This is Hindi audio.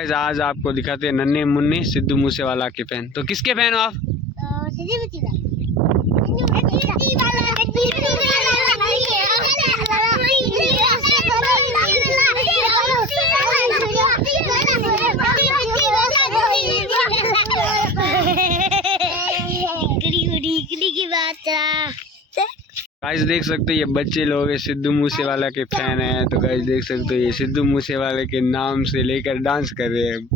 गाइस आज आपको दिखाते हैं नन्हे मुन्ने सिद्धू मूसेवाला के फैन। तो किसके फैन हो आप? गाइस देख सकते हो ये बच्चे लोग सिद्धू मूसेवाला के फैन हैं। तो गाइस देख सकते हो ये सिद्धू मूसेवाले के नाम से लेकर डांस कर रहे हैं।